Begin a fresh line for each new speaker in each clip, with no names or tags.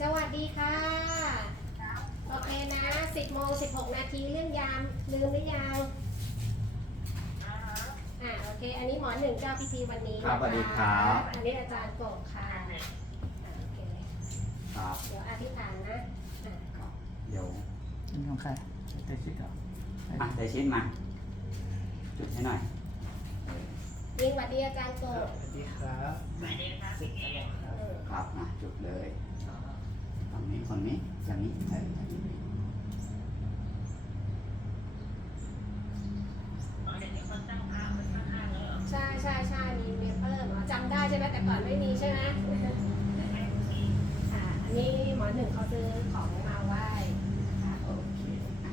สวัสดีค่ะ โอเคนะ10โมง16นาทีเรื่องยามลืมหรือยังอ่าโอเค อันนี้หมอหนึ่งเจ้าพิธีวันนี้
ครับสวัสดีครับ
อันนี้อาจารย์โกบค่ะอ่าโอเค
ครับ
เดี๋ยวอธิษฐานนะอ่า
ครับเดี๋ยว
อันนี้ของใครเตชิตเหรอ
อะเดชิดมา จุดให้หน่อย
ยิงหวัดดีอาจารย์โกบ
สวัสดีครับสวัสดีครับ
เออ
ครับมาจุดเลย ฝั่งนี้คนนี้ฝั่งนี้เออฝั่งนี้
ใช่ใช่ใช่มีมีเพิ่มอ๋อจำได้ใช่ไหมแต่ก่อนไม่มีใช่ไหมอ่าอันนี้หมอหนึ่งเขาซื้อของมาไหว้นะคะ
โอเคอะ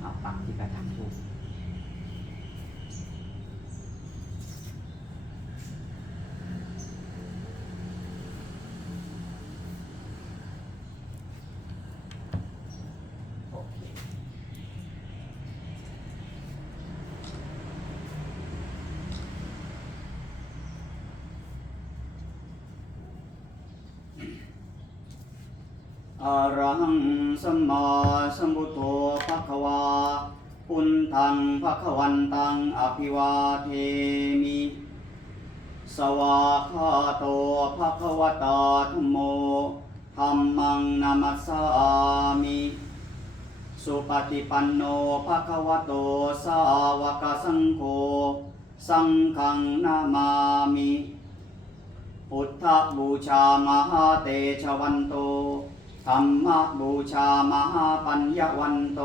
เอาปักที่กระถางทูบ อะระหังสัมมาสัมพุทโธภะคะวาพุทธังภะคะวันตังอภิวาเทมิ สวาคาโตภะคะวตาธโมธัมมังนามัสสามิ สุปฏิปันโนภะคะวะโตสาวกสังโฆสังฆังนามามิ พุทธบูชามหาเตชวันโต ธรรมบูชามหาปัญญวันโต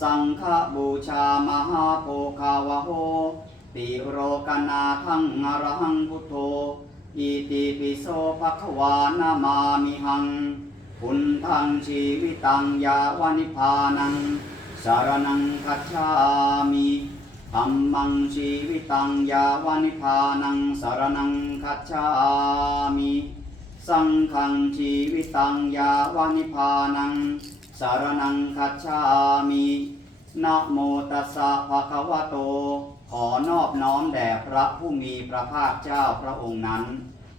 สังฆบูชามหาโภคาวโหติโรกนาทังอรหังพุทโธอิติปิโสภควานามามิหังพุนทังชีวิตังยาวานิพานังสารนังคัจฉามิธรรมังชีวิตังยาวานิพพานังสารนังคัจฉามิ สังฆังชีวิตังยาวานิพพานัง สารนังคัจฉามินะโมตัสสะภะคะวะโต ขอนอบน้อมแด่พระผู้มีพระภาคเจ้าพระองค์นั้น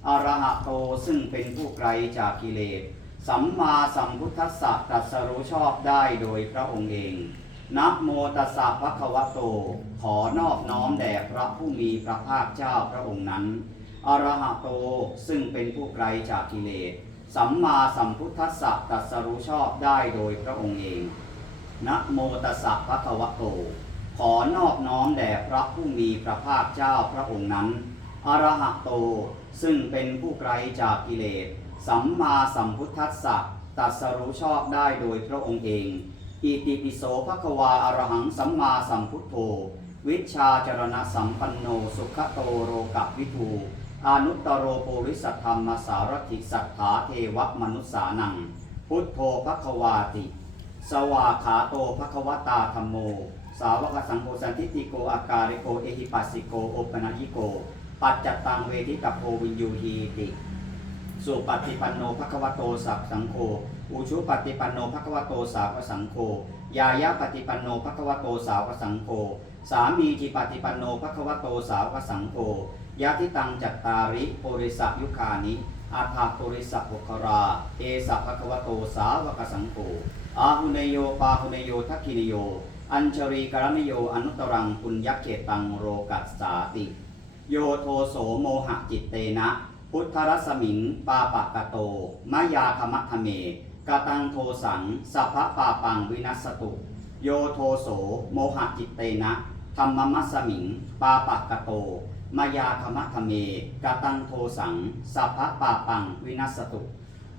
อรหะโตซึ่งเป็นผู้ไกลจากกิเลส สัมมาสัมพุทธัสสะตรัสรู้ชอบได้โดยพระองค์เองนะโมตัสสะภะคะวะโต ขอนอบน้อมแด่พระผู้มีพระภาคเจ้าพระองค์นั้น อรหะโต ซึ่งเป็นผู้ไกลจากกิเลส สัมมาสัมพุทธัสสะตัสรู้ชอบได้โดยพระองค์เอง นะโมตัสสะภะคะวะโต ขอนอบน้อมแด่พระผู้มีพระภาคเจ้าพระองค์นั้น อรหะโต ซึ่งเป็นผู้ไกลจากกิเลส สัมมาสัมพุทธัสสะตัสรู้ชอบได้โดยพระองค์เอง อิติปิโสภคะวาอรหังสัมมาสัมพุทโธ วิชาจรณะสัมปันโนสุขโตโรกัปวิทูานุตตโรโปริสธรรมสารถิสัทธาเทวมนุสสานัง พุทโธภคะวาติ สวาขาโตภคะวตาธรรมโม สาวกสังโฆสันทิติโกอาการิโกเอหิปัสสิโกโอปนัญิโก ปัจจตังเวทิกัปโพวินยูฮีติสุปฏิปันโนภควโตสัพสังโฆอุชุปฏิปันโนภควโตสาวกสังโฆยายาปฏิปันโนภควโตสาวกสังโฆสามีจิปฏิปันโนภควโตสาวกสังโฆ ยะทิตังจัตตาริปุริสัยุคานิอาภาปุริสภุครา เอสะภควโตสาวกสังโฆอาหุเนโยปาหุเนโยทักขินโย อัญชรีกรณโยอนุตรังปุญญเกตังโรกัสสาติ โยโทโสโมหะจิตเตนะ พุทธรัสมิง ปาปะกะโต มายาคมัทเมกตังโทสังสัพพะปาปังวินัสตุ โยโทโสโมหะจิตเตนะธรรมมัสสมิง ปาปะกะโต มายาคมัทเมกตังโทสัง สัพพะปาปังวินัสสตุ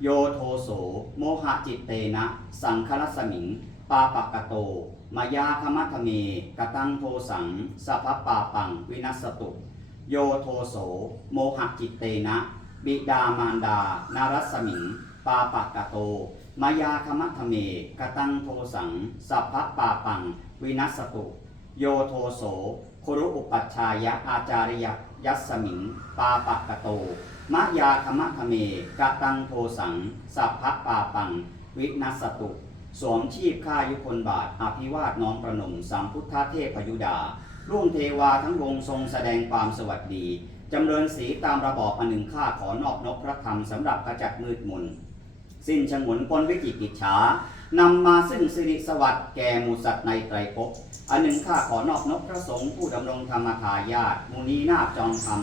โยโทโส โมหะจิตเตนะ สังคลสมิง ปาปะกะโต มายาคมัทเมกตังโทสัง สัพพะปาปังวินัสสตุ โยโทโส โมหะจิตเตนะ บิดามารดา นารัสมิง ปาปะกะโต มายาคมัทเมกตังโทสัง สัพพะปาปังวินัสสตุ โยโทโส คุรุอุปัชฌายะอาจาริยยัสสมิง ปาปะกะโตมายาคมัทเมกะตังโทสัง สัพพะปาปัง วินัสตุ สวมชีพข้ายุคนบาท อภิวาทน้อมประนมสัมพุทธเทพยุดารุ่งเทวาทั้งวงทรงแสดงความสวัสดี จำเริญสีตามระบอบอันหนึ่งข้าขอนอบนบพระธรรมสำหรับกระจัดมืดมน สิ้นฉงนพ้นวิจิกิจฉา นำมาซึ่งสิริสวัสดิ์แก่หมูสัตว์ในไตรภพอันหนึ่งข้าขอนอบนบพระสงฆ์ผู้ดำรงธรรมทายาทมุนีนาคจอมธรรม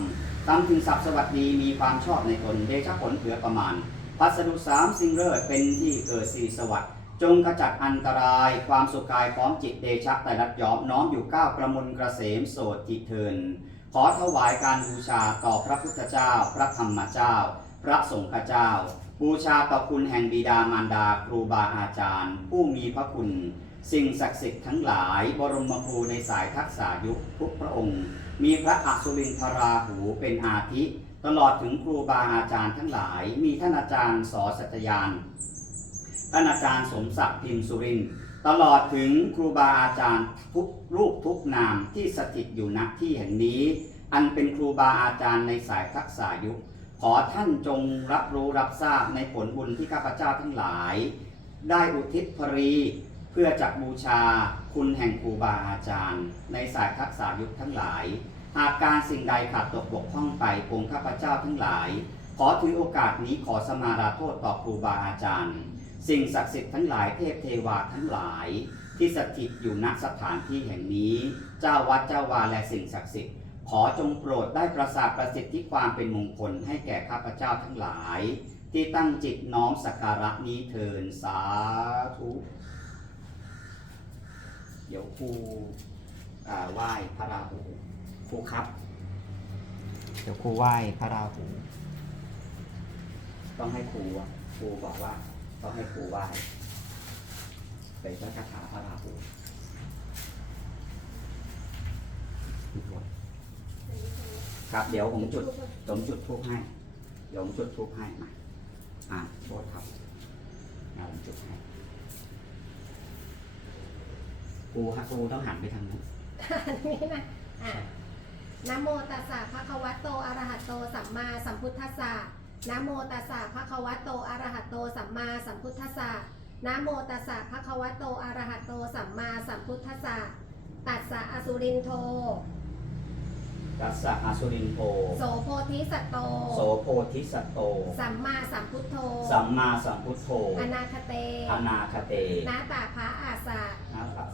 ตามถึงศัพท์สวัสดีมีความชอบในตนเดชะผลเผื่อประมาณ พัสดุสามสิ่งเลิศเป็นที่เกิดสิริสวัสดิ์จงขจัดอันตราย ความสุขกายพร้อมจิตเดชะไตรลักษณ์ยอมน้อมอยู่ก้าวกระมลกระเสมโสดทิเทินขอถวายการบูชาต่อพระพุทธเจ้า พระธรรมเจ้า พระสงฆ์เจ้า บูชาต่อคุณแห่งบิดามารดาครูบาอาจารย์ ผู้มีพระคุณ สิ่งศักดิ์สิทธิ์ทั้งหลาย บรมครูในสายทักษายุคทุกพระองค์ มีพระอัศวินทราหูเป็นอาทิ ตลอดถึงครูบาอาจารย์ทั้งหลาย มีท่านอาจารย์สอสัจยานท่านอาจารย์สมศักดิ์พิมสุรินตลอดถึงครูบาอาจารย์ทุกรูปทุกนามที่สถิตอยู่ณที่แห่งนี้ อันเป็นครูบาอาจารย์ในสายทักษายุค ขอท่านจงรับรู้รับทราบในผลบุญที่ข้าพเจ้าทั้งหลาย ได้อุทิศภรีเพื่อจักบูชาคุณแห่งครูบาอาจารย์ ในสายทักษายุคทั้งหลาย หากการสิ่งใดขาดตกบกพร่องไปคงข้าพเจ้าทั้งหลาย ขอถือโอกาสนี้ขอสมาราโทษต่อครูบาอาจารย์ สิ่งศักดิ์สิทธิ์ทั้งหลายเทพเทวาทั้งหลาย ที่สถิตอยู่ณสถานที่แห่งนี้ เจ้าวัดเจ้าวาและสิ่งศักดิ์สิทธิ์ ขอจงโปรดได้ประสาทประสิทธิความเป็นมงคลให้แก่ข้าพเจ้าทั้งหลาย ที่ตั้งจิตน้อมสักการะนี้เทินสาธุเดี๋ยวครูอ่าไหว้พระราหูครูครับ เดี๋ยวครูไหว้พระราหูต้องให้ครูอะครูบอกว่าต้องให้ครูไหว้เป็นพระคาถาพระราหู ครับ เดี๋ยวผมจุดผมจุดทูปให้ เดี๋ยวผมจุดทูปให้มาอ่าโทษครับอ่าผมจุดให้ครูฮะครูต้องหันไปทางนั้น
อันนี้นะอะนะโมตัสสะภะคะวะโตอะระหะโตสัมมาสัมพุทธัสสะนะโมตัสสะภะคะวะโตอะระหะโตสัมมาสัมพุทธัสสะนะโมตัสสะภะคะวะโตอะระหะโตสัมมาสัมพุทธัสสะตัสสะอสุรินโท
ตัสสะอาสุรินโท
โสโพธิสัตโต
โสโพธิสัตโต
สัมมาสัมพุทโธ
สัมมาสัมพุทโธ
อนาคเต
อนาคเต
นาตาภาอาสะ
นาคา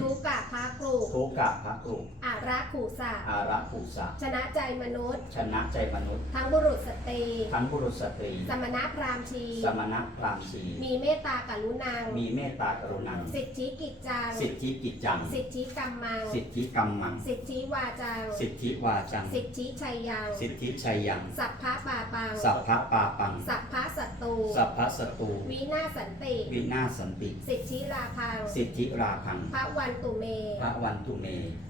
ทุ กะภากรุ
ทุกกะพระกรุ
อาระขุสะ
อารักขุสะ
ชนะใจมนุษย์
ชนะใจมนุษย์
ทั้งบุรุษสตรี
ทั้งบุรุษสตรี
สมณพราหมณ์ชี
สมณพราหมณ์ชี
มีเมตตากรุณัง
มีเมตตากรุณา
สิทธิกิจจัง
สิทธิกิจจัง
สิทธิกรรมัง
สิทธิกรรมัง
สิทธิวาจัง
สิทธิวาจัง
สิทธิชัยยัง
สิทธิชัยยัง
สัพพะปาปัง
สัพพะปาปัง
สัพพะสัตตู
สัพพะสตู
วินาศสันติ
วินาศสันติ
สิทธิราพัง
สิทธิราพัง
พระวันตุเม
พระวันตุเม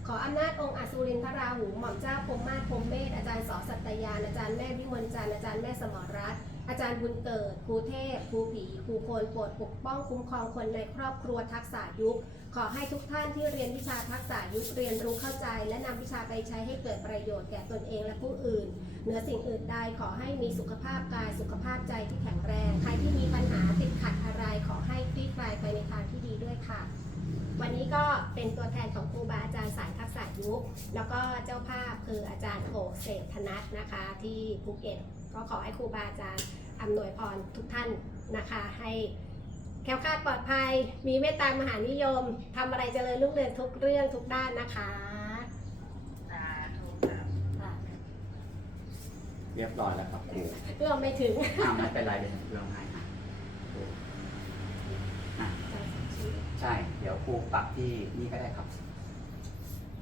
ขออำนาจองค์อสุรินทราหู หม่อมเจ้าพรหมมาศพรหมเมธอาจารย์สอสัตยานอาจารย์แม่วิมลจันทร์อาจารย์แม่สมรรัตน์อาจารย์บุญเกิดครูเทพครูผีครูโคนโปรดปกป้องคุ้มครองคนในครอบครัวทักษะยุค ขอให้ทุกท่านที่เรียนวิชาทักษะยุคเรียนรู้เข้าใจ และนำวิชาไปใช้ให้เกิดประโยชน์แก่ตนเองและผู้อื่น เหนือสิ่งอื่นใดขอให้มีสุขภาพกายสุขภาพใจที่แข็งแรง ใครที่มีปัญหาติดขัดอะไรขอให้คลี่คลายไปในทางที่ดีด้วยค่ะ วันนี้ก็เป็นตัวแทนของครูบาอาจารย์สายทักษะยุค แล้วก็เจ้าภาพคืออาจารย์โขเศรษฐนัทนะคะที่ภูเก็ต ก็ขอให้ครูบาอาจารย์อำนวยพรทุกท่านนะคะให้แคล้วคลาดปลอดภัย มีเมตตามหานิยม ทำอะไรเจริญรุ่งเรืองทุกเรื่องทุกด้านนะคะ
สาธุครับ
ค่ะ
เรียบร้อยแล้วครับครู
เรื่องไม่ถึง
อ่าไม่เป็นไรเดี๋ยวผมลองให้อะครูอะ ใช่ เดี๋ยวครูปักที่นี่ก็ได้ครับ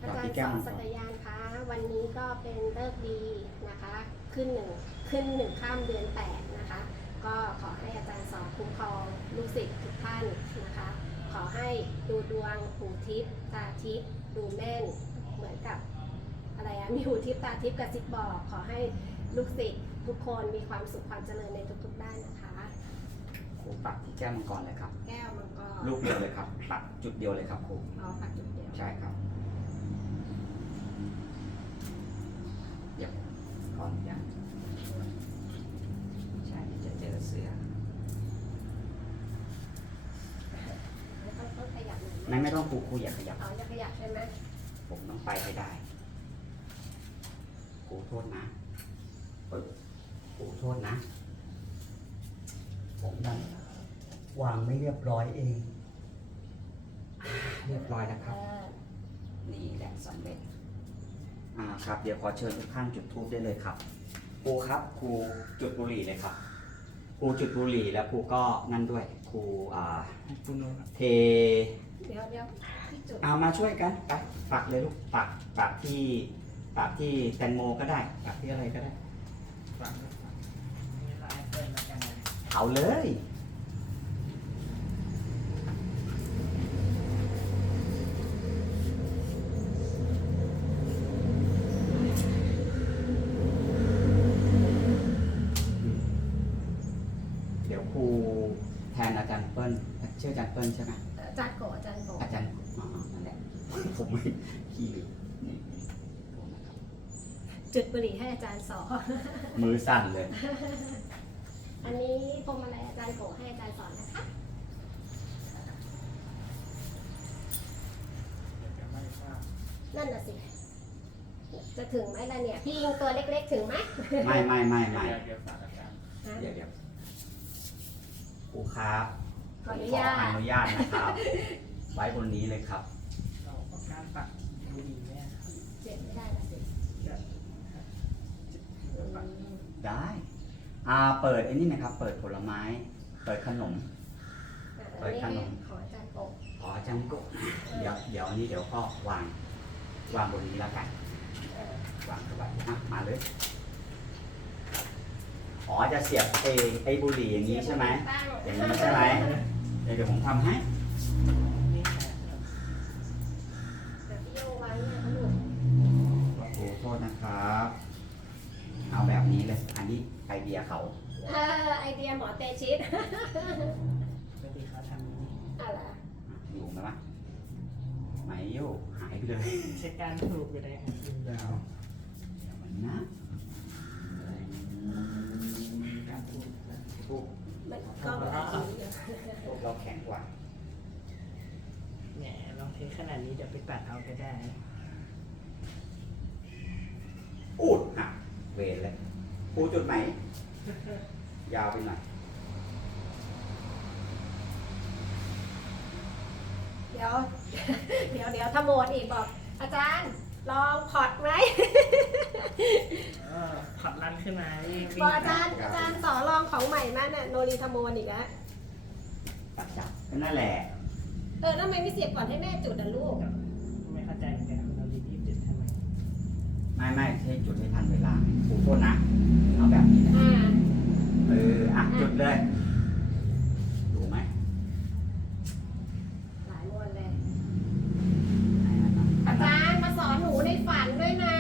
อาจารย์สอนสัตยานคะวันนี้ก็เป็นเลิกดีนะคะ ขึ้นหนึ่งขึ้นหนึ่งข้ามเดือนแปดนะคะ ก็ขอให้อาจารย์สอนคุ้มครองลูกศิษย์ทุกท่านนะคะ ขอให้ดูดวงหูทิพย์ตาทิพย์ดูแม่นเหมือนกับอะไรอะมีหูทิพย์ตาทิพย์กระซิบบอก ขอให้ลูกศิษย์ทุกคนมีความสุขความเจริญในทุกๆด้านนะคะ
ครูปักที่แก้มมังกรเลยครับ
แก้วมังกร
ลูกเดียวเลยครับปักจุดเดียวเลยครับครู
เอาปักจุดเดียว
ใช่ครับเดี๋ยวขออนุญาตใช่จะเจอเสือ
ไม่ต้องต้องขยับหน่อย
ไม่
นะ
ไม่ต้องครูครูอย่าขยับ
เอาจะขยับใช่ไหม
ผมต้องไปให้ได้ครูกูโทษนะปึ๊บกูโทษนะ ผมนั่นวางไม่เรียบร้อยเองอ่าเรียบร้อยแล้วครับ นี่แหละสำเร็จ อ่าครับ เดี๋ยวขอเชิญทุกท่านจุดธูปได้เลยครับครูครับครูจุดบุหรี่เลยครับครูจุดบุหรี่แล้วครูก็นั่นด้วยครูอ่าเท
เดี๋ยวเดี๋ยวที่จุด
เอามาช่วยกันไปปักเลยลูกปักปักที่ปักที่แตงโมก็ได้ปักที่อะไรก็ได้
ฟังฟังมีลายเปิดมากันนะ
เอาเลย เดี๋ยวครูแทนอาจารย์เปิ้ลชื่ออาจารย์เปิ้ลใช่ไหม
อาจารย์โกะอาจารย์โกะ
อาจารย์อ๋อนั่นแหละ ผมไม่ขี้ลืมนี่โทษนะครับ
จุดบุหรี่ให้อาจารย์สอน
มือสั่นเลย
อันนี้พวงมาลัยอาจารย์โกะให้อาจารย์สอนนะคะ
เดี๋ยวจะไม่ทราบ
นั่นน่ะสิ จะถึงไหมล่ะเนี่ย พี่ยิงตัวเล็กๆถึงไหม
ไม่ไม่ไม่ไม่
เดี๋ยวเดี๋ยวฝากอาจารย์
ฮะ
เดี๋ยวเดี๋ยวครูครับ
ขออนุ
ขอ
ญาต
อนุญาตนะครับ ไว้บนนี้เลยครับ
เราต้องการปักดูดีไหมครับ
เจ็บไม่ได้ละสิ
จะจะปัก
ได้ อ่าเปิดไอ้นี่นะครับ เปิดผลไม้ เปิดขนม
อะ
เปิ
อัน
ด
นี้
ขนม
ของอาจารย์โกะ
อ๋อจังโกะเดี๋ยวเดี๋ยวอันนี้เดี๋ยวก็วาง วางบนนี้แล้วกัน
เออ
วางสบายอะมาเลย อ๋อจะเสียบไอ้ไอ้บุหรี่อย่างนี้ใช่ไหม
ตั้ง
อย่างนี้ใช่ไหมเดี๋ยวเดี๋ยวผมทำให้
นี่แค่
แต่พี่โยไว้เนี่ยเขาลูก
ขอโทษนะครับ เอาแบบนี้เลย อันนี้ไอเดียเขา
เออไอเดียหมอเตชิต
ปกติเขาทำนี้
อะไร
อะ อยู่ไหมวะไม่อยู่หายไปเลย
ใช้การถูกไปได้ครับยิงยาว
เดี๋ยวมันนะ
การถูกนะ
ทูบ
มันก็แบบนี้อยู่
ทูบเราแข็งกว่า
แหมลองเทขนาดนี้เดี๋ยวไปตัดเอาก็ได้
อูดหักเวรเลยปูจุดไหน ยาวไปหน่อย
ดี๋ยวเดี๋ยวเดี๋ยวถ้าโหมดอีกบอก อาจารย์ลองพอดไหม
เออผัดรันขึ้นมานี่วิ่
บอกอาจารย์อาจารย์สอนลองของใหม่มาเนี่ยโนรีทาโมนอีกแล้ว
ตัดจับก็นั่นแหละ
เออทำไมไม่เสียบก่อนให้แม่จุดอะลูก
ไม่เข้าใจเหมือนกันคุณเรารีบจุดทำไม
ไม่ไม่ให้จุดให้ทันเวลาปูโทษนะ เอาแบบนี้แหละ
อ่า
เออ อะ จุดเลยดูไหม
หลายมวนเลย
อั
อาน
นั้น
จารย์มาสอนหนูในฝันด้วยนะ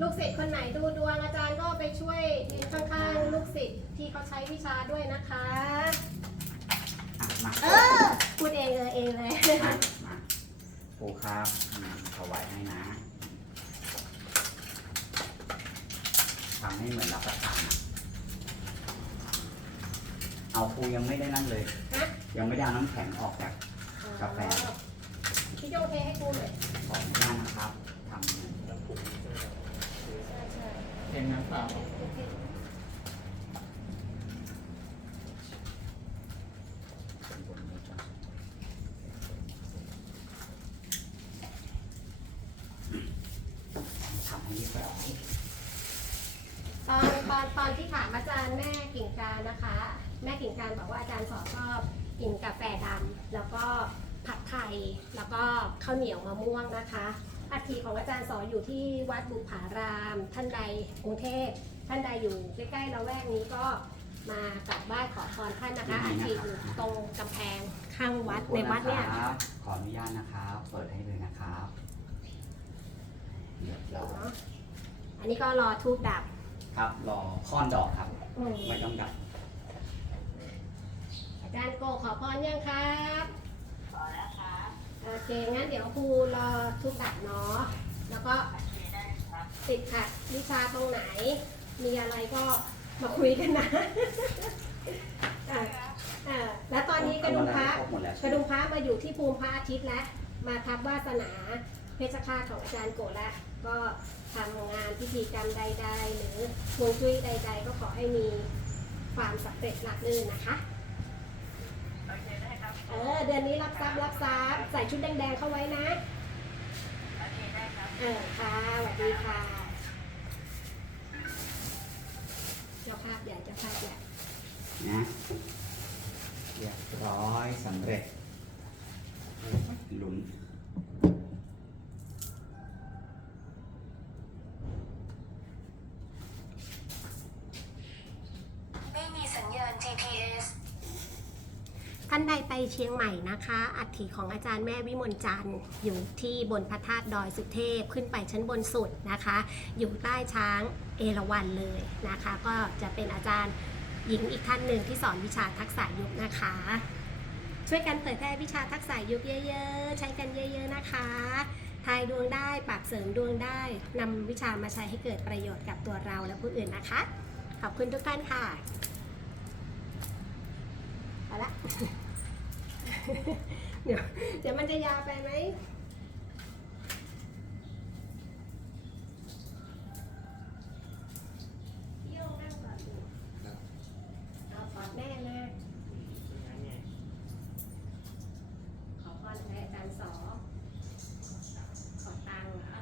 ลูกศิษย์คนไหนดูดวงอาจารย์ก็ไปช่วยยืนข้างๆ ลูกศิษย์ที่เขาใช้ วิชาด้วยนะคะ
อะมา
เออพูดเองเลยเองเลย
มามาปูครับอืมถวายให้นะทำให้เหมือนรับประทานนะเอาปูยังไม่ได้นั่นเลย
ฮะ
ยังไม่ได้เอาน้ำแข็งออกจาก กาแฟ
พี่โยเทให้กูหน่อย
ขออนุญาตนะครับทำ
แล้วผูก
ใช่ใช่
เป็นน้ำเปล่า
โอเค
เป็นบนนี้ก่อนทำให้เรียบร้อย
ตอนตอนตอนที่ถามอาจารย์แม่กิ่งการนะคะ แม่ กิ่งการบอกว่าอาจารย์สอนชอบกินกาแฟดำแล้วก็ผัดไทยแล้วก็ข้าวเหนียวมะม่วงนะคะอัฐิของอาจารย์สอนอยู่ที่วัดบุพาราม ท่านใดกรุงเทพท่านใดอยู่ใกล้ๆละแวกนี้ก็มากราบไหว้ขอพรท่านนะคะอัฐิอยู่ตรงกำแพงข้างวัดในวัดเนี่ย
ครับขออนุญาตนะครับ เปิดให้เลยนะครับเรียบร้อย
เนาะอันนี้ก็รอทูบดับ
ครับรอค้อนดอกครับ
อืม
ไม่ต้องดับ
อา จารย์โกขอพรยังครับ
พอแล้วครับ
โอเคงั้นเดี๋ยวครูรอทุกดับเนาะแล้วก็
โอเคได้ครับ
ติดขัดวิชาตรงไหน มีอะไรก็มาคุยกันนะอะอะแล้วตอนนี้กระดุมพระ
ครบหมดแล้ว
กระดุมพระมาอยู่ที่ภูมิพระอาทิตย์แล้วมาทับวาสนาเพชฌฆาตของอาจารย์โกะและก็ทำงานพิธีกรรมใด ๆ หรือฮวงจุ้ยใด ๆ ก็ขอให้มีความสำเร็จหลักลื่นนะคะ
โอเคได้ครับ
เออเดือนนี้รับทรัพย์รับทรัพย์ใส่ชุดแดงๆเข้าไว้นะ
เคได้ครับ
เออค่ะสวัสดีค่ะเจ้าภาพใหญ่เจ้าภาพใหญ่
นะเรียบร้อยสำเร็จหลุน
ไม่มีสัญญาณ GPS
ท่านใดไป เชียงใหม่นะคะ อัฐิของอาจารย์แม่วิมลจันทร์ อยู่ที่บนพระธาตุดอยสุเทพขึ้นไปชั้นบนสุดนะคะ อยู่ใต้ช้างเอราวัณเลยนะคะ ก็จะเป็นอาจารย์หญิงอีกท่านหนึ่งที่สอนวิชาทักษะยุคนะคะ ช่วยกันเผยแพร่วิชาทักษะยุคเยอะ ๆ ใช้กันเยอะ ๆ นะคะทายดวงได้ปรับเสริมดวงได้นำวิชามาใช้ให้เกิดประโยชน์กับตัวเราและผู้อื่นนะคะ ขอบคุณทุกท่านค่ะเอาละ เดี๋ยวเดี๋ยวมันจะยาวไปไหมพี่โยงนั่งก่อนดิเอากอดแม่นะ
งั้นไง
ขอพรให้อาจารย์สอขอตังค์เหรอ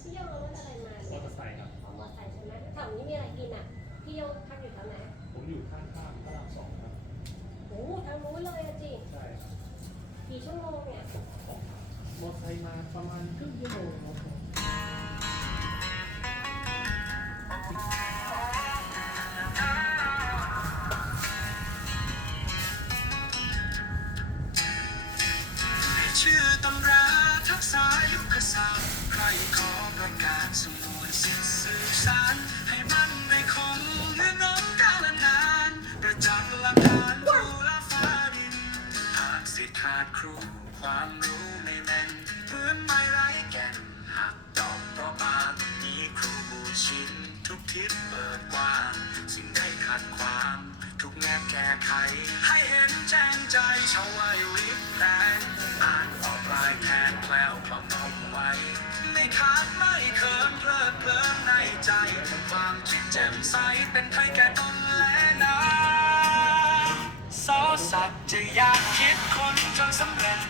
พี่โยงเอารถอะไรมา
มอ
เนี่ย
เตอร์ไซค์ครับ
ของมอเตอร์ไซค์ใช่ไหมแถวนี้มีอะไรกินอะ พี่โยงพักอยู่แถวไหน
ผมอยู่ข้างข้ามพระรามสองครับ
โอ้ทางนู้นเลยอะจิ
ใช่ครับ
กี่ชั่วโมงเนี่ย
มอเตอร์ไซค์มาประมาณครึ่งชั่วโมงครับผม
ชื่อตำราทักษะยุคศาสตร์ใครขอป จะอยากคิดคนจนสำเร็จ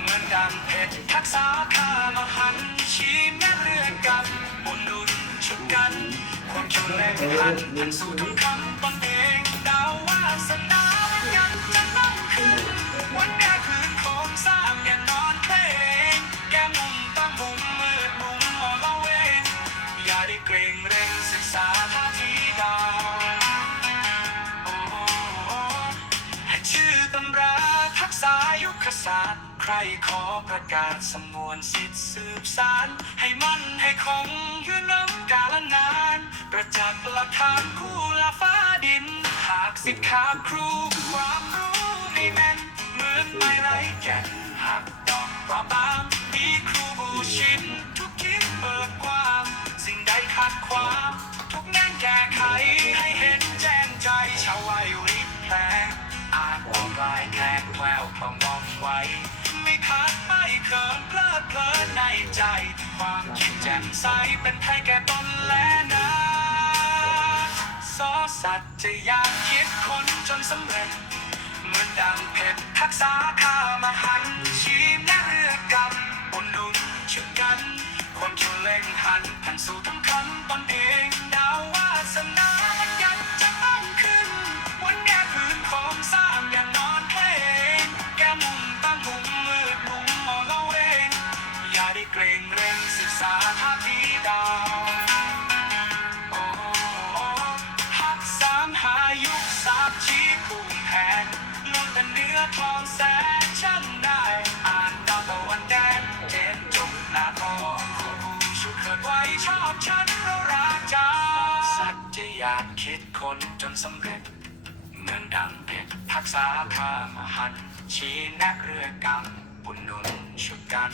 เหมือนดังเพชรทักษะข้ามหันชี้แม่เรือกับบุญดุลชุดกัน ความคิดแรงหันพันสู่ทุกคำตนเองดาววาสนาวันยัง ประกาศสมวนสิทธิสืบสาร ให้มันให้คงยืนน้ำกาลนาน ประจักษ์หลักฐานคู่ละฟ้าดิน หากสิทธิ์ขาดครูความรู้ไม่แม่นเหมือนไม่ไรแก่นหัก เพลิดเพลินในใจ ความคิดแจ่มใสเป็นไทยแก่ตนและนาสอสัตว์จะอยากคิดคนจนสำเร็จเหมือนดังเพชรทักษะข้ามหันชี้แนะเรือกันบนดุลชุดกัน คนคิดเล่งหันพันสู่ทั้งคำตนเองดาววาสนา เกรงเร่งศึกษาภาพนี้ดาวหักสามหายุคสามชี้ภูมแทนนวดแต่เนื้อทองแสนช่างได้ อ่านดาวตะวันแดงเจนจงหน้าทองครูชุดเกิดไว้ชอบฉันเพราะรักจ้าสัจจะอยากคิดคนจนสำเร็จเหมือนดังเพชรทักษาพามหันชี้นักเรือกรรมบุญนุนชุดกัน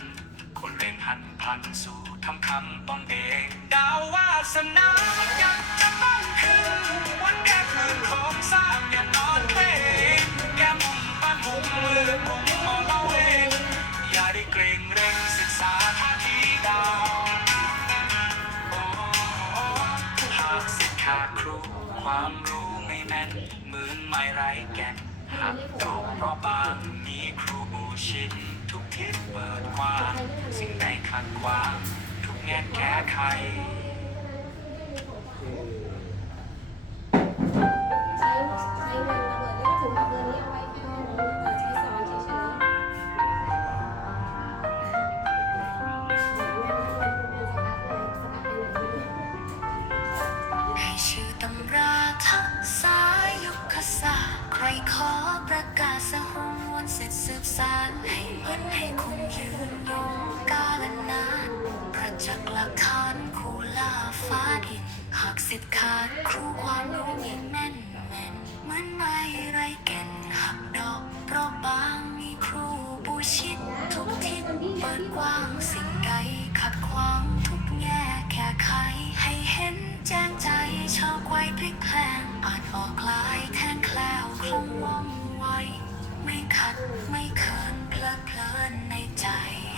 คนเล่นหันพันสู่ทำคำต้องเองดาววาสนายังจะมั่นคงวันแก่คืนของสร้างอย่านอนเพลงแกมุมบ้านมุมมือมุมมองเราเองอย่าได้เกรงเร่งศึกษาท่าทีดาวหากสิทธิ์ขาดครูความรู้ไม่แม่นเหมือนไม่ไรแก่นหากตกเพราะบางมีครูบูชิน ทุกทิศเปิดกว้างสิ่งใดขัดขวางทุกแง่แก้ไข
ใจั
กหลักฐานคู่ล่าฟ้าดินหากสิทธิ์ขาดครูความรู้ม่แน่นแม่นเหมือนไม่ไรแก่นหักดอกเปราะบางมีครูบูชิดทุกทิศเปิดกว้างสิ่งใดขัดขวางทุกแง่แค่ไขให้เห็นแจ้งใจชาวไกวพลิกแพลงอ่านออกลายแทนแคล้วคล่องว่องไวไม่ขัดไม่เขินเพลิดเพลินในใจ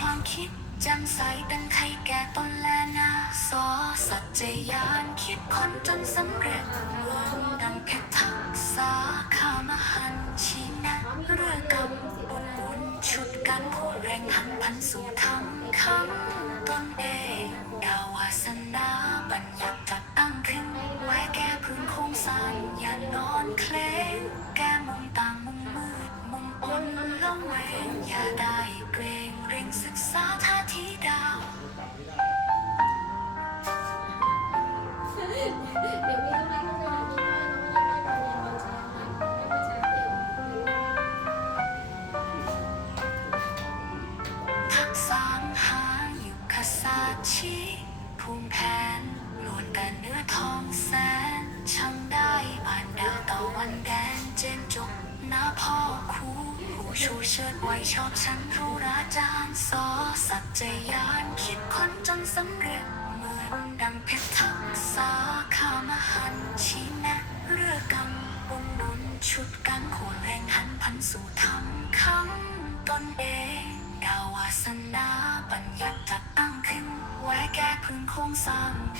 ความคิด จำใสตั้งไข่แก่ต้นแลนาสอสัจจยานคิดคนจนสำเร็จรวมนดังแค่ทักษาขามหันชี้นะเรื่องกำบุญบุญชุดกันผู้แรงหันพันสู่ธรรมคำตนเอง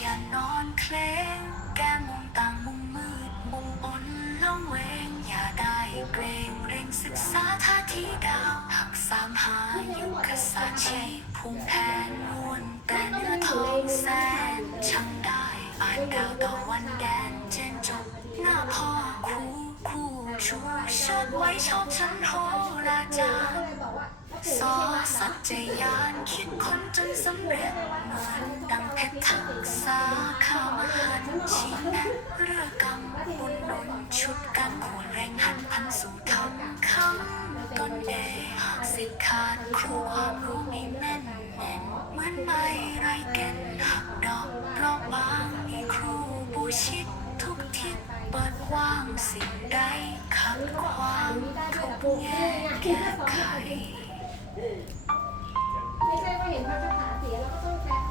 อย่านอนเคลงแก้มุมต่างมุมมืด มุมอ่อนละเวง อย่าได้เกรงเร่งศึกษาท่าทีดาว
หัก
สามหายุคศาสตร์ชีภูมิแผนล้วนแต่เนื้อทองแสนช่างได้อ่านดาวตะวันแดนเจนจบหน้าพ่อคู่คู่ชูเชิดไว้ชอบฉันโหราจารย์ สอสัจจยานคิดคนจนสำเร็จเหมือนดังเพชรทักษาข้ามหันชีแนะเรือกำบุญนนชุดกันขวนแรงหันพันสู่ธรรมคำตนเองหากสิทธิ์ขาดครูความรู้ม่แน่นแน่นเหมือนไม่ไรแก่นหักดอกเพราะบางมีครูบูชิดทุกทิศเปิดกว้างสิ่งใดขัดขวางทุกแง่แก้ไข
ไม่ใช่ว่าเห็นพระคาถาเสียแล้วก็ต้องแปะ